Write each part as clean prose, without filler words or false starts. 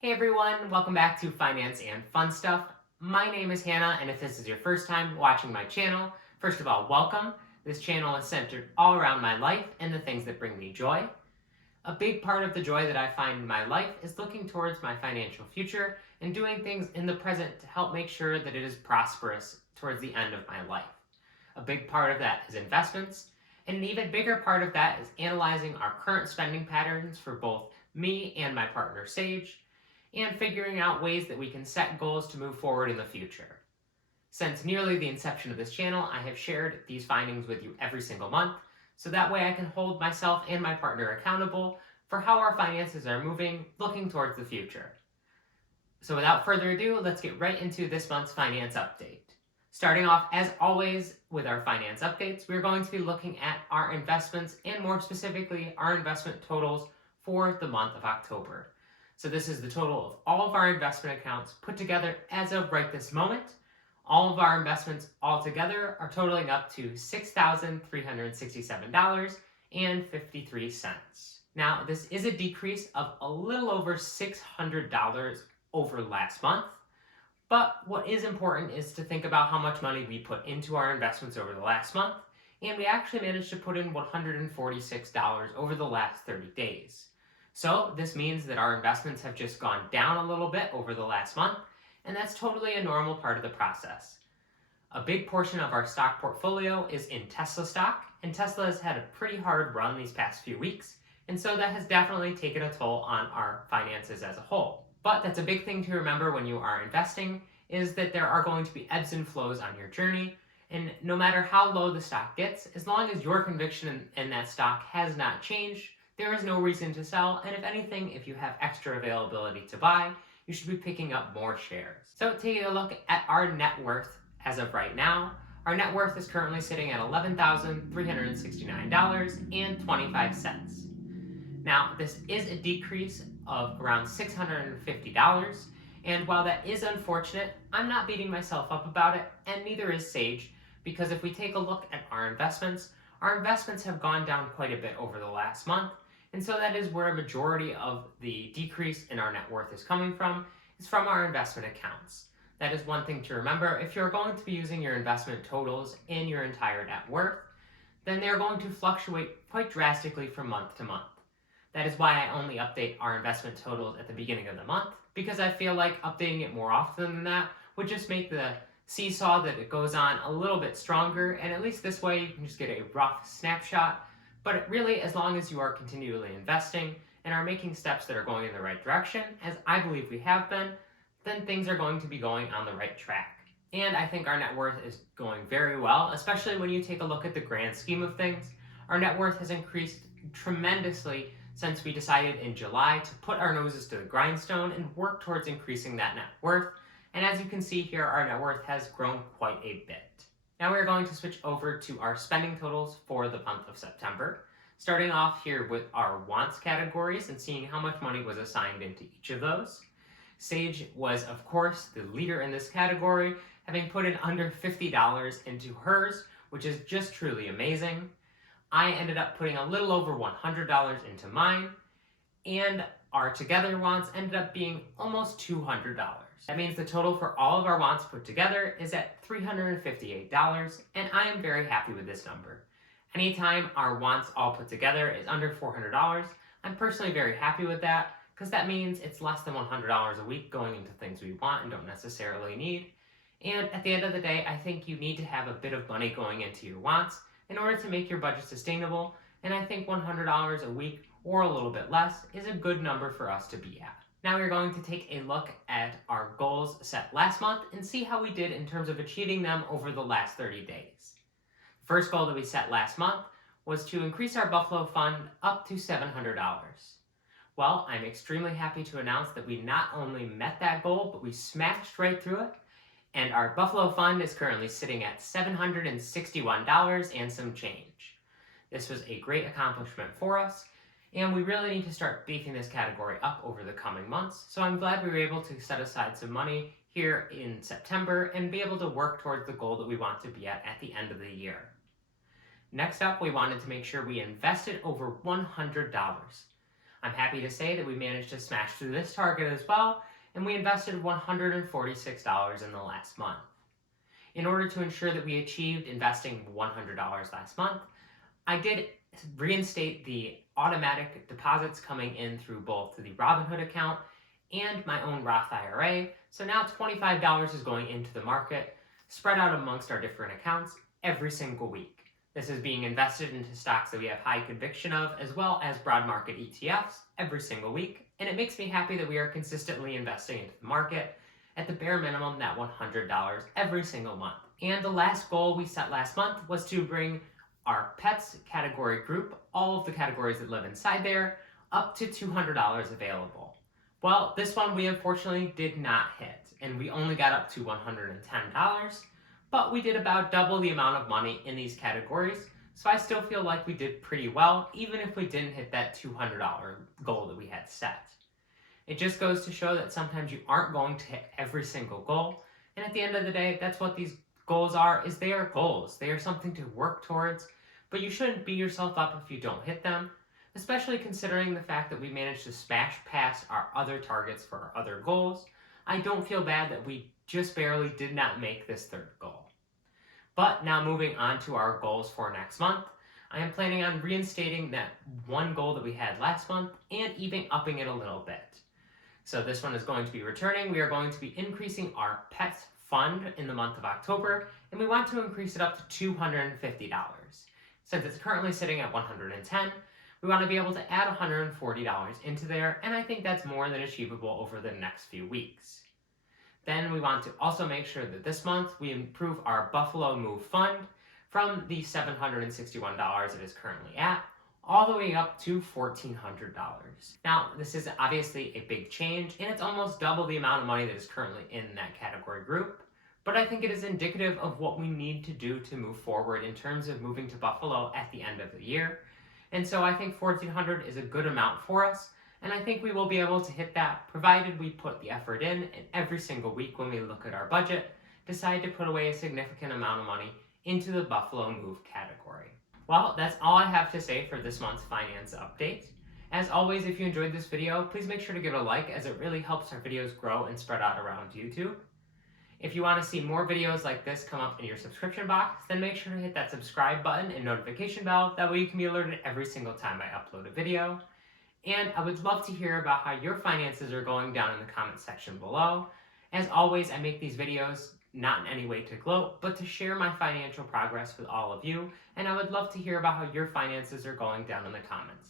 Hey everyone, welcome back to Finance and Fun Stuff. My name is Hannah, and if this is your first time watching my channel, first of all, welcome. This channel is centered all around my life and the things that bring me joy. A big part of the joy that I find in my life is looking towards my financial future and doing things in the present to help make sure that it is prosperous towards the end of my life. A big part of that is investments, and an even bigger part of that is analyzing our current spending patterns for both me and my partner Sage, and figuring out ways that we can set goals to move forward in the future. Since nearly the inception of this channel, I have shared these findings with you every single month, so that way I can hold myself and my partner accountable for how our finances are moving, looking towards the future. So without further ado, let's get right into this month's finance update. Starting off, as always, with our finance updates, we're going to be looking at our investments and more specifically, our investment totals for the month of October. So this is the total of all of our investment accounts put together as of right this moment. All of our investments all together are totaling up to $6,367.53. Now, this is a decrease of a little over $600 over last month. But what is important is to think about how much money we put into our investments over the last month, and we actually managed to put in $146 over the last 30 days. So this means that our investments have just gone down a little bit over the last month, and that's totally a normal part of the process. A big portion of our stock portfolio is in Tesla stock, and Tesla has had a pretty hard run these past few weeks, and so that has definitely taken a toll on our finances as a whole. But that's a big thing to remember when you are investing, is that there are going to be ebbs and flows on your journey, and no matter how low the stock gets, as long as your conviction in that stock has not changed, there is no reason to sell, and if anything, if you have extra availability to buy, you should be picking up more shares. So taking a look at our net worth as of right now, our net worth is currently sitting at $11,369.25. Now, this is a decrease of around $650, and while that is unfortunate, I'm not beating myself up about it, and neither is Sage, because if we take a look at our investments have gone down quite a bit over the last month, and so that is where a majority of the decrease in our net worth is coming from, is from our investment accounts. That is one thing to remember. If you're going to be using your investment totals in your entire net worth, then they're going to fluctuate quite drastically from month to month. That is why I only update our investment totals at the beginning of the month, because I feel like updating it more often than that would just make the seesaw that it goes on a little bit stronger, and at least this way you can just get a rough snapshot. But really, as long as you are continually investing and are making steps that are going in the right direction, as I believe we have been, then things are going to be going on the right track. And I think our net worth is going very well, especially when you take a look at the grand scheme of things. Our net worth has increased tremendously since we decided in July to put our noses to the grindstone and work towards increasing that net worth. And as you can see here, our net worth has grown quite a bit. Now we're going to switch over to our spending totals for the month of September, starting off here with our wants categories and seeing how much money was assigned into each of those. Sage was, of course, the leader in this category, having put in under $50 into hers, which is just truly amazing. I ended up putting a little over $100 into mine, and our together wants ended up being almost $200. That means the total for all of our wants put together is at $358, and I am very happy with this number. Anytime our wants all put together is under $400, I'm personally very happy with that, because that means it's less than $100 a week going into things we want and don't necessarily need. And at the end of the day, I think you need to have a bit of money going into your wants in order to make your budget sustainable, and I think $100 a week or a little bit less is a good number for us to be at. Now we're going to take a look at our goals set last month and see how we did in terms of achieving them over the last 30 days. The first goal that we set last month was to increase our Buffalo Fund up to $700. Well, I'm extremely happy to announce that we not only met that goal, but we smashed right through it, and our Buffalo Fund is currently sitting at $761 and some change. This was a great accomplishment for us, and we really need to start beefing this category up over the coming months, so I'm glad we were able to set aside some money here in September and be able to work towards the goal that we want to be at the end of the year. Next up, we wanted to make sure we invested over $100. I'm happy to say that we managed to smash through this target as well, and we invested $146 in the last month. In order to ensure that we achieved investing $100 last month, I did reinstate the automatic deposits coming in through both the Robinhood account and my own Roth IRA. So now $25 is going into the market, spread out amongst our different accounts every single week. This is being invested into stocks that we have high conviction of, as well as broad market ETFs every single week. And it makes me happy that we are consistently investing into the market at the bare minimum, that $100 every single month. And the last goal we set last month was to bring our pets category group, all of the categories that live inside there, up to $200 available. Well, this one we unfortunately did not hit, and we only got up to $110, but we did about double the amount of money in these categories, so I still feel like we did pretty well, even if we didn't hit that $200 goal that we had set. It just goes to show that sometimes you aren't going to hit every single goal, and at the end of the day, that's what these goals are, is they are goals. They are something to work towards, but you shouldn't beat yourself up if you don't hit them, especially considering the fact that we managed to smash past our other targets for our other goals. I don't feel bad that we just barely did not make this third goal. But now moving on to our goals for next month, I am planning on reinstating that one goal that we had last month and even upping it a little bit. So this one is going to be returning. We are going to be increasing our pets fund in the month of October, and we want to increase it up to $250. Since it's currently sitting at $110, we want to be able to add $140 into there, and I think that's more than achievable over the next few weeks. Then we want to also make sure that this month we improve our Buffalo Move fund from the $761 it is currently at, all the way up to $1,400. Now, this is obviously a big change, and it's almost double the amount of money that is currently in that category group, but I think it is indicative of what we need to do to move forward in terms of moving to Buffalo at the end of the year. And so I think $1,400 is a good amount for us, and I think we will be able to hit that provided we put the effort in, and every single week when we look at our budget, decide to put away a significant amount of money into the Buffalo Move category. Well, that's all I have to say for this month's finance update. As always, if you enjoyed this video, please make sure to give it a like, as it really helps our videos grow and spread out around YouTube. If you want to see more videos like this come up in your subscription box, then make sure to hit that subscribe button and notification bell. That way you can be alerted every single time I upload a video. And I would love to hear about how your finances are going down in the comment section below. As always, I make these videos not in any way to gloat, but to share my financial progress with all of you, and I would love to hear about how your finances are going down in the comments.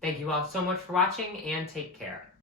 Thank you all so much for watching, and take care.